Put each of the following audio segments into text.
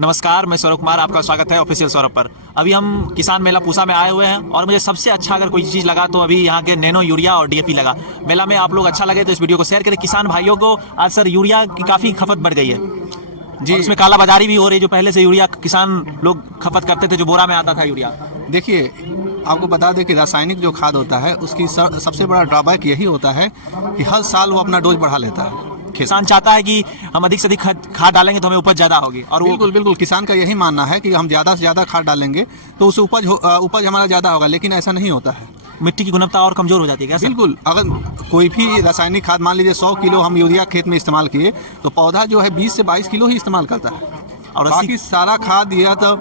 नमस्कार, मैं सौरभ कुमार, आपका स्वागत है ऑफिशियल सौरभ पर। अभी हम किसान मेला पूसा में आए हुए हैं और मुझे सबसे अच्छा अगर कोई चीज़ लगा तो अभी यहाँ के नैनो यूरिया और डीएपी लगा। मेला में आप लोग अच्छा लगे तो इस वीडियो को शेयर करें। किसान भाइयों को आज सर यूरिया की काफ़ी खपत बढ़ गई है जी, इसमें काला बाजारी भी हो रही है। जो पहले से यूरिया किसान लोग खपत करते थे, जो बोरा में आता था यूरिया। देखिए, आपको बता दें कि रासायनिक जो खाद होता है उसकी सबसे बड़ा ड्रॉबैक यही होता है कि हर साल वो अपना डोज बढ़ा लेता है। किसान चाहता है कि हम अधिक से अधिक खाद डालेंगे तो हमें उपज ज़्यादा होगी, और बिल्कुल किसान का यही मानना है कि हम ज़्यादा से ज़्यादा खाद डालेंगे तो उससे उपज हमारा ज़्यादा होगा, लेकिन ऐसा नहीं होता है। मिट्टी की गुणवत्ता और कमजोर हो जाती है क्या? बिल्कुल, अगर कोई भी रासायनिक खाद, मान लीजिए 100 किलो हम यूरिया खेत में इस्तेमाल किए तो पौधा जो है 20 से 22 किलो ही इस्तेमाल करता है, और बाकी सारा खाद या तो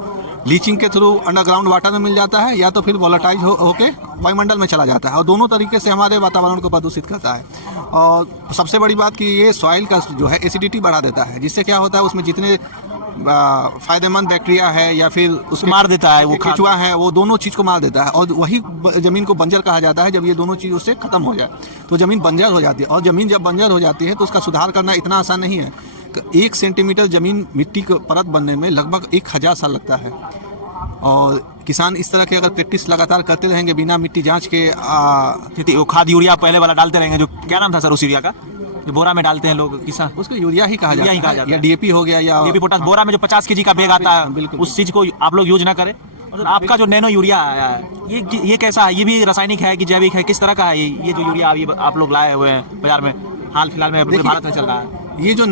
लीचिंग के थ्रू अंडरग्राउंड वाटर में मिल जाता है या तो फिर वोलेटाइज होके वायुमंडल में चला जाता है, और दोनों तरीके से हमारे वातावरण को प्रदूषित करता है। और सबसे बड़ी बात कि ये सॉइल का जो है एसिडिटी बढ़ा देता है, जिससे क्या होता है उसमें जितने फायदेमंद बैक्टीरिया है या फिर उसको मार देता है, वो केचुआ है, वो दोनों चीज़ को मार देता है, और वही ज़मीन को बंजर कहा जाता है। जब ये दोनों चीज़ उससे खत्म हो जाए तो ज़मीन बंजर हो जाती है, और ज़मीन जब बंजर हो जाती है तो उसका सुधार करना इतना आसान नहीं है। 1 सेंटीमीटर ज़मीन मिट्टी की परत बनने में लगभग 1000 साल लगता है, और किसान इस तरह के अगर प्रैक्टिस लगातार करते रहेंगे बिना मिट्टी जांच के वो खाद यूरिया पहले वाला डालते रहेंगे, जो क्या नाम था सर उस यूरिया का, जो बोरा में डालते हैं लोग किसान, उसको यूरिया ही कहा जाता है, या डीएपी हो गया, या डीएपी पोटास, बोरा में जो 50 kg का बैग आता है, बिल्कुल उस चीज को आप लोग यूज ना करें। और आपका जो नैनो यूरिया आया है, ये कैसा है? ये भी रासायनिक है कि जैविक है? किस तरह का है ये जो यूरिया अभी आप लोग लाए हुए हैं बाजार में, हाल फिलहाल में पूरे भारत में चल रहा है? ये जो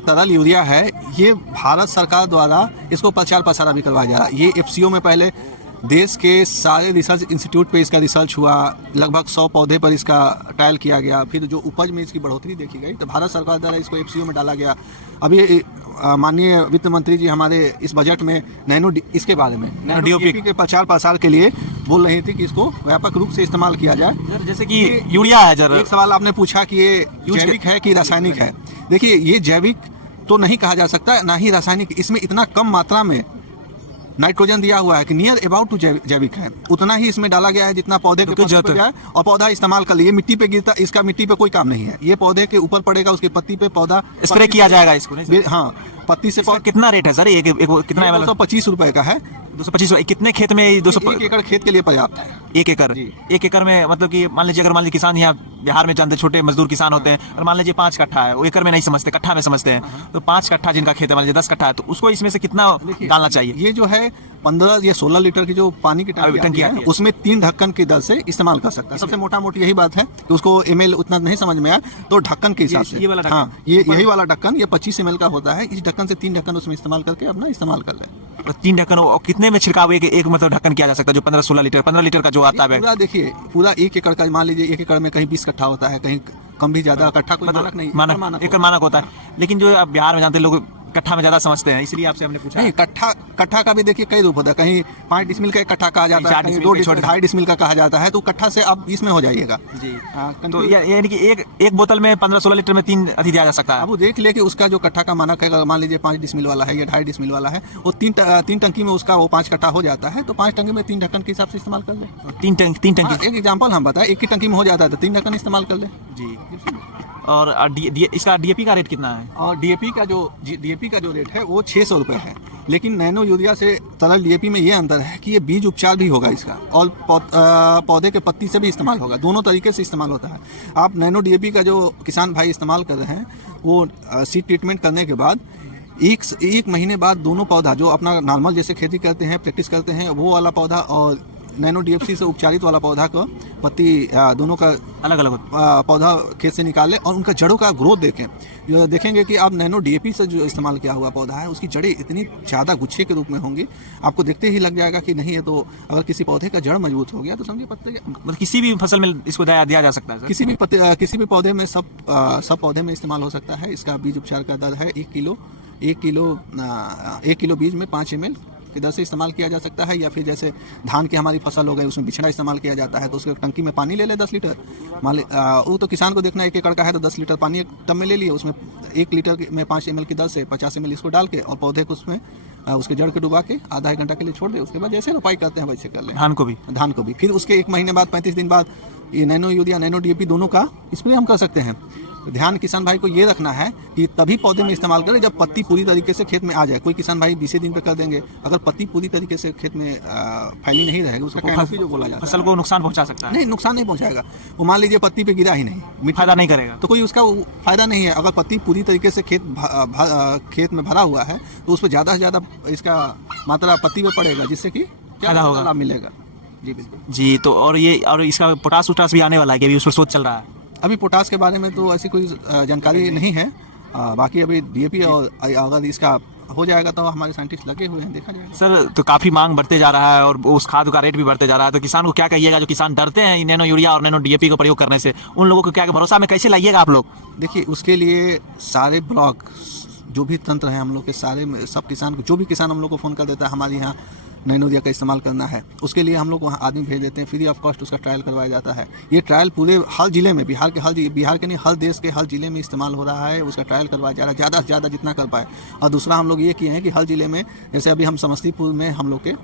तरल यूरिया है, ये भारत सरकार द्वारा इसको प्रचार प्रसार भी करवाया जा रहा है। ये एफसीओ में पहले देश के सारे रिसर्च इंस्टीट्यूट पे इसका रिसर्च हुआ, लगभग 100 पौधे पर इसका ट्रायल किया गया, फिर जो उपज में इसकी बढ़ोतरी देखी गई तो भारत सरकार द्वारा इसको एफसीओ में डाला गया। अभी माननीय वित्त मंत्री जी हमारे इस बजट में इसके बारे में नैनो डीएपी के प्रचार प्रसार के लिए बोल रही थी कि इसको व्यापक रूप से इस्तेमाल किया जाए। जैसे कि यूरिया है, जरा एक सवाल आपने पूछा कि ये जैविक है कि रासायनिक है। देखिए, ये जैविक तो नहीं कहा जा सकता, ना ही रासायनिक। इसमें इतना कम मात्रा में नाइट्रोजन दिया हुआ है कि नियर अबाउट टू जैविक है, उतना ही इसमें डाला गया है जितना पौधे के ऊपर जाए और पौधा इस्तेमाल कर लिए। मिट्टी पे गिरता, इसका मिट्टी पे कोई काम नहीं है, ये पौधे के ऊपर पड़ेगा, उसकी पत्ती पे पौधा स्प्रे किया जाएगा इसको। हाँ, पत्ती से कितना रेट है सर? कितना है? 225 रुपए का है। 225 रुपए कितने खेत में? 1 एकड़ खेत के लिए पर्याप्त है। 1 एकड़ में मतलब कि मान लीजिए किसान यहाँ बिहार में चंद छोटे मजदूर किसान होते हैं, और मान लीजिए 5 कट्ठा है, वो एकड़ में नहीं समझते, कट्ठा में समझते हैं, तो 5 कट्ठा जिनका खेत है, मान लीजिए 10 कट्ठा है, तो उसको इसमें से कितना डालना चाहिए? ये जो है 15 या 16 लीटर की जो पानी की टंकी है, उसमें 3 ढक्कन की दर से इस्तेमाल कर सकता है। सबसे मोटा मोटी यही बात है कि उसको एमएल उतना नहीं समझ में आया तो ढक्कन के हिसाब से, हाँ, ये यही वाला ढक्कन, ये 25 ml का होता है। इस ढक्कन से 3 ढक्कन उसमें इस्तेमाल करके अपना इस्तेमाल कर ले। 3 ढक्कन कितने में छिड़काव एक मतलब ढक्कन किया जा सकता है, जो 15-16 लीटर 15 लीटर का जो आता है? पूरा देखिए, पूरा 1 एकड़ का, मान लीजिए 1 एकड़ में कहीं 20 कट्ठा होता है, कहीं कम भी ज्यादा कट्ठा कोई मानक नहीं, एकड़ मानक होता है। लेकिन जो आप बिहार में जानते हैं, लोग कट्ठा में ज्यादा समझते हैं, इसलिए आपसे हमने पूछा। नहीं, कट्ठा का भी देखिए कई रूप होता है, कहीं 5 डिसमिल का एक कट्ठा कहा जाता है, कहीं 2.5 डिसमिल का कहा जाता है, तो कट्ठा से अब इसमें हो जाइएगा जी। तो यानी कि एक बोतल में 15-16 लीटर में 3 अधिक दिया जा सकता है। अब वो देख ले कि उसका जो कट्ठा का मानक है, मान लीजिए 5 डिसमिल वाला है या 2.5 डिसमिल वाला है, वो 3 टंकी में उसका वो 5 कट्ठा हो जाता है, तो 5 टंकी में 3 ढक्कन के हिसाब से इस्तेमाल कर ले। 3 टंकी एक एग्जाम्पल हम बताएं, 1 की टंकी में हो जाता है तो 3 ढक्कन इस्तेमाल कर ले जी। और इसका डीएपी का रेट कितना है? और डीएपी का जो रेट है वो 600 रुपये है, लेकिन नैनो यूरिया से तरल डीएपी में ये अंतर है कि ये बीज उपचार भी होगा इसका, और पौधे के पत्ती से भी इस्तेमाल होगा, दोनों तरीके से इस्तेमाल होता है। आप नैनो डीएपी का जो किसान भाई इस्तेमाल कर रहे हैं, वो सीड ट्रीटमेंट करने के बाद एक महीने बाद दोनों पौधा, जो अपना नॉर्मल जैसे खेती करते हैं, प्रैक्टिस करते हैं, वो वाला पौधा और नैनो डीएफसी से उपचारित वाला पौधा का पत्ती, दोनों का अलग अलग पौधा खेत से निकालें और उनका जड़ों का ग्रोथ देखेंगे कि आप नैनो डीएपी से जो इस्तेमाल किया हुआ पौधा है, उसकी जड़ें इतनी ज़्यादा गुच्छे के रूप में होंगी, आपको देखते ही लग जाएगा कि नहीं है। तो अगर किसी पौधे का जड़ मजबूत हो गया तो समझिए पत्ते, मतलब किसी भी फसल में इसको दिया जा सकता है, किसी भी पौधे में, सब पौधे में इस्तेमाल हो सकता है। इसका बीज उपचार का दर है 1 किलो बीज में 5 ml की दर से इस्तेमाल किया जा सकता है। या फिर जैसे धान की हमारी फसल हो गई, उसमें बिछड़ा इस्तेमाल किया जाता है, तो उसके टंकी में पानी ले ले 10 लीटर, मान ले, वो तो किसान को देखना 1 एकड़ का है तो 10 लीटर पानी एक टब में ले लिए, उसमें 1 लीटर में 5 ml की दर से 50 ml इसको डाल के और पौधे को उसमें उसके जड़ के डुबा के आधा 1 घंटा के लिए छोड़ दे। उसके बाद जैसे रोपाई करते हैं वैसे कर लें। धान को भी फिर उसके 1 महीने बाद 35 दिन बाद ये नैनो यूरिया, नैनो डीएपी दोनों का स्प्रे हम कर सकते हैं। ध्यान किसान भाई को ये रखना है कि तभी पौधे में इस्तेमाल करें जब पत्ती पूरी तरीके से खेत में आ जाए। कोई किसान भाई 20 दिन पे कर देंगे, अगर पत्ती पूरी तरीके से खेत में फैली नहीं रहेगी, उसको कैनोपी जो बोला जाता है, फसल को नुकसान पहुंचा सकता है। नहीं, नुकसान नहीं पहुंचाएगा। वो मान लीजिए पत्ती पे गिरा ही नहीं, फायदा नहीं करेगा, तो कोई उसका फायदा नहीं है। अगर पत्ती पूरी तरीके से खेत में भरा हुआ है तो उस पर ज़्यादा से ज़्यादा इसका मात्रा पत्ती पे पड़ेगा, जिससे कि फायदा होगा, लाभ मिलेगा। जी बिल्कुल जी। तो और इसका पोटास उटास भी आने वाला है कि अभी उस पर सोच चल रहा है? अभी पोटास के बारे में तो ऐसी कोई जानकारी नहीं है। बाकी अभी DAP और अगर इसका हो जाएगा तो हमारे साइंटिस्ट लगे हुए हैं, देखा जाएगा। सर, तो काफ़ी मांग बढ़ते जा रहा है और उस खाद का रेट भी बढ़ते जा रहा है, तो किसान को क्या कहिएगा जो किसान डरते हैं नैनो यूरिया और नैनो DAP का प्रयोग करने से? उन लोगों को क्या भरोसा में कैसे लाइएगा आप लोग? देखिए, उसके लिए सारे ब्लॉक जो भी तंत्र है हम लोग के, सारे सब किसान को, जो भी किसान हम लोग को फ़ोन कर देता है हमारे यहाँ नैनो यूरिया का इस्तेमाल करना है, उसके लिए हम लोग वहाँ आदमी भेज देते हैं, फ्री ऑफ कॉस्ट उसका ट्रायल करवाया जाता है। ये ट्रायल पूरे हर जिले में, बिहार के नहीं, हर देश के हर जिले में इस्तेमाल हो रहा है। उसका ट्रायल करवाया जा रहा है ज़्यादा से ज़्यादा जितना कर पाए। और दूसरा हम लोग ये किए हैं कि हर जिले में, जैसे अभी हम समस्तीपुर में हम लोग के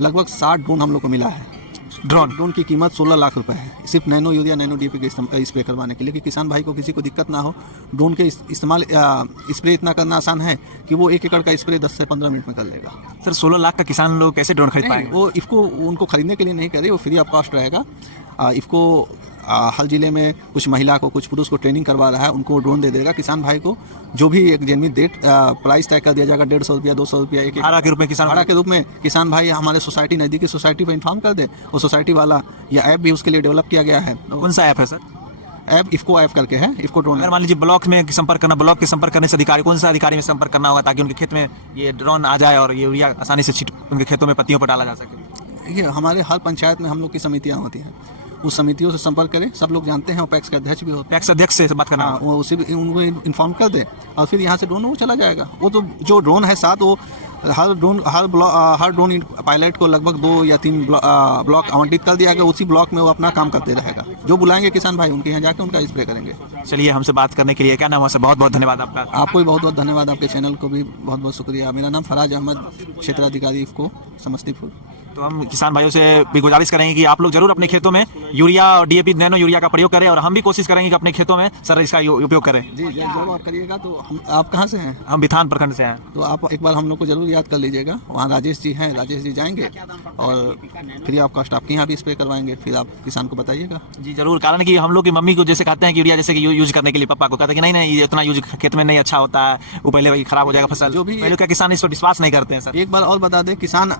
लगभग 60 ड्रोन हम लोग को मिला है। ड्रोन की कीमत 16 लाख रुपए है, सिर्फ नैनो यूरिया नैनो DAP के स्प्रे करवाने के लिए, कि किसान भाई को किसी को दिक्कत ना हो। ड्रोन के इस्तेमाल स्प्रे इतना करना आसान है कि वो 1 एकड़ का स्प्रे 10 से 15 मिनट में कर लेगा। सर, 16 लाख का किसान लोग कैसे ड्रोन खरीद पाएंगे? वो इसको उनको खरीदने के लिए नहीं करे, वो फ्री ऑफ कॉस्ट रहेगा। इसको हर जिले में कुछ महिला को, कुछ पुरुष को ट्रेनिंग करवा रहा है, उनको ड्रोन दे देगा। किसान भाई को जो भी एक जेन्युइन रेट प्राइस तय कर दिया जाएगा, 150 रुपया 200 रुपया एक भाड़ा के रूप में, भाड़ा के रूप में किसान भाई हमारे सोसाइटी, नज़दीकी सोसाइटी पर इन्फॉर्म कर दे। और सोसाइटी वाला या ऐप भी उसके लिए डेवलप किया गया है। कौन सा ऐप है सर? ऐप इफको ऐप करके है, इफको ड्रोन। अगर मान लीजिए ब्लॉक में संपर्क करना, ब्लॉक के संपर्क करने से अधिकारी, कौन सा अधिकारी में संपर्क करना होगा ताकि उनके खेत में ये ड्रोन आ जाए और ये यूरिया आसानी से उनके खेतों में पत्तियों पर डाला जा सके? ये हमारे हर पंचायत में हम लोग की समितियाँ होती हैं, उस समितियों से संपर्क करें। सब लोग जानते हैं, पैक्स के अध्यक्ष भी होते हैं, पैक्स अध्यक्ष से बात करना, वो उसी उनको इन्फॉर्म कर दे और फिर यहाँ से ड्रोन वो चला जाएगा। वो तो जो ड्रोन है साथ, वो हर ड्रोन पायलट को लगभग 2 या 3 ब्लॉक आवंटित कर दिया गया। उसी ब्लॉक में वो अपना काम करते रहेगा। जो बुलाएंगे किसान भाई, उनके यहाँ जाकर उनका स्प्रे करेंगे। चलिए, हमसे बात करने के लिए क्या नाम है सर? बहुत बहुत धन्यवाद आपका। आपको भी बहुत बहुत धन्यवाद, आपके चैनल को भी बहुत बहुत शुक्रिया। मेरा नाम फराज अहमद, क्षेत्राधिकारी इफको, समस्तीपुर। तो हम किसान भाइयों से भी गुजारिश करेंगे कि आप लोग जरूर अपने खेतों में यूरिया और DAP नैनो यूरिया का प्रयोग करें, और हम भी कोशिश करेंगे कि अपने खेतों में सर इसका उपयोग करें। जी जरूर आप करिएगा। तो आप कहाँ से हैं? हम बिथान प्रखंड से हैं। तो आप एक बार हम लोग को जरूर याद कर लीजिएगा। वहाँ राजेश जी हैं, राजेश जी जाएंगे और फ्री ऑफ कॉस्ट आपके यहाँ भी स्प्रे करवाएंगे। फिर आप किसान को बताइएगा। जी जरूर, कारण कि हम लोग की मम्मी को जैसे कहते हैं कि यूरिया जैसे कि यूज करने के लिए, पापा को कहते हैं कि नहीं ये इतना यूज खेत में नहीं अच्छा होता है, वो पहले वही खराब हो जाएगा फसल। जो भी पहले क्या किसान इस पर विश्वास नहीं करते हैं सर। एक बार और बता दें, किसान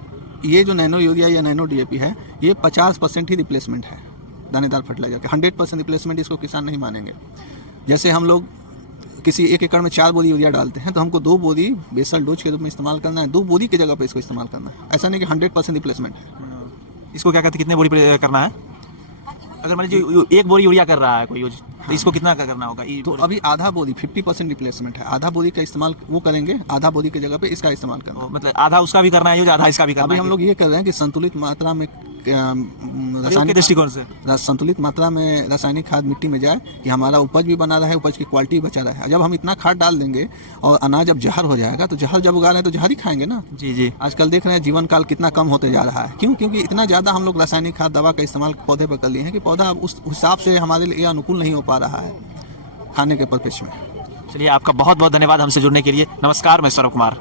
ये जो नैनो यूरिया या नैनो DAP है, ये 50% ही रिप्लेसमेंट है दानेदार फर्टिलाइजर के। 100% रिप्लेसमेंट इसको किसान नहीं मानेंगे। जैसे हम लोग किसी 1 एकड़ में 4 बोरी यूरिया डालते हैं, तो हमको 2 बोरी बेसल डोज के रूप में इस्तेमाल करना है। 2 बोरी की जगह पे इसको इस्तेमाल करना है। ऐसा नहीं कि 100% रिप्लेसमेंट है। इसको क्या कहते हैं, कितने बोरी करना है? अगर मान लीजिए 1 बोरी यूरिया कर रहा है कोई यूज, तो इसको कितना करना होगा? तो अभी आधा बोरी 50% रिप्लेसमेंट है। आधा बोरी का इस्तेमाल वो करेंगे, आधा बोरी की जगह पे इसका इस्तेमाल करना। मतलब आधा उसका भी करना है यूज, आधा इसका भी करना है। अभी हम लोग ये कर रहे हैं कि संतुलित मात्रा में रासायनिक दृष्टिकोण से संतुलित मात्रा में रासायनिक खाद मिट्टी में जाए, कि हमारा उपज भी बना रहे, उपज की क्वालिटी बचा रहे। जब हम इतना खाद डाल देंगे और अनाज जब जहर हो जाएगा, तो जहर जब उगा रहे हैं तो जहर ही खाएंगे ना। जी जी। आजकल देख रहे हैं जीवन काल कितना कम होते जा रहा है। क्यों? क्योंकि इतना ज़्यादा हम लोग रासायनिक खाद दवा का इस्तेमाल पौधे पर कर लिए हैं कि पौधा उस हिसाब से हमारे लिए अनुकूल नहीं हो पा रहा है खाने के परिपेक्ष में। चलिए, आपका बहुत बहुत धन्यवाद हमसे जुड़ने के लिए। नमस्कार, मैं सौरभ कुमार।